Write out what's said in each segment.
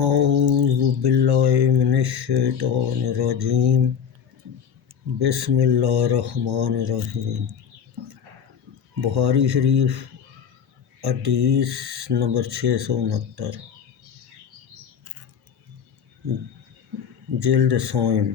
اعوذ باللہ من الشیطان الرجیم بسم اللہ الرحمن الرحیم۔ بخاری شریف حدیث نمبر 669، جلد صائم۔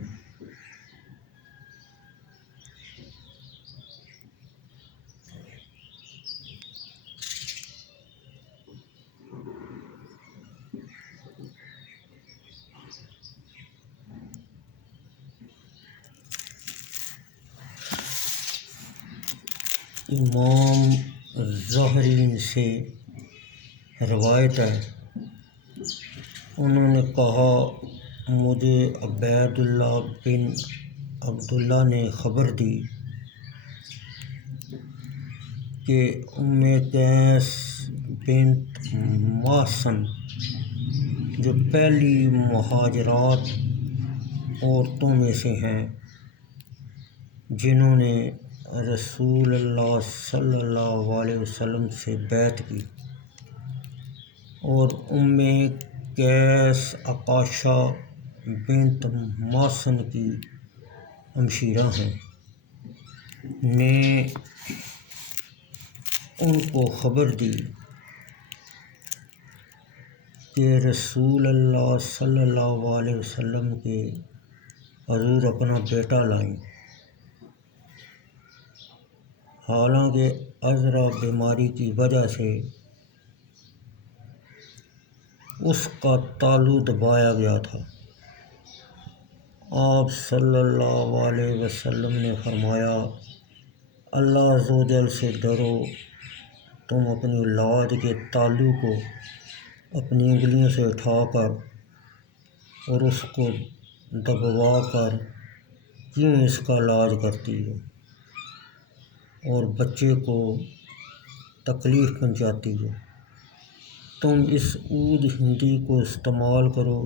امام زہری سے روایت ہے، انہوں نے کہا مجھے عبید اللہ بن عبداللہ نے خبر دی کہ ام قیس بنت محصن جو پہلی مہاجرات عورتوں میں سے ہیں جنہوں نے رسول اللہ صلی اللہ علیہ وسلم سے بیعت کی، اور ام قیس عکاشہ بنت محصن کی ہمشیرہ ہیں، نے ان کو خبر دی کہ رسول اللہ صلی اللہ علیہ وسلم کے حضور اپنا بیٹا لائیں، حالانکہ عذرا بیماری کی وجہ سے اس کا تالو دبایا گیا تھا۔ آپ صلی اللہ علیہ وسلم نے فرمایا، اللہ عز و جل سے ڈرو، تم اپنی اولاد کے تالو کو اپنی انگلیوں سے اٹھا کر اور اس کو دبوا کر کیوں اس کا علاج کرتی ہو اور بچے کو تکلیف پہنچاتی ہو؟ تم اس عود ہندی کو استعمال کرو،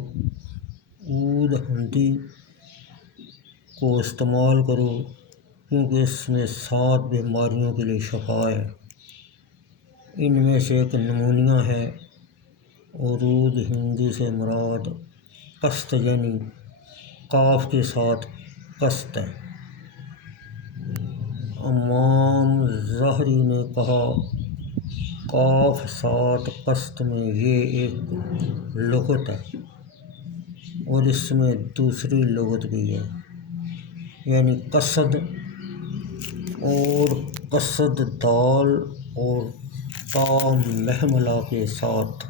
عود ہندی کو استعمال کرو، کیونکہ اس میں 7 بیماریوں کے لیے شفا ہے۔ ان میں سے ایک نمونیا ہے، اور عود ہندی سے مراد قسط یعنی قاف کے ساتھ قسط ہے۔ امام زہری نے کہا، قاف ساتھ قسط میں یہ ایک لغت ہے، اور اس میں دوسری لغت بھی ہے، یعنی قصد، اور قصد دال اور تا مہملہ کے ساتھ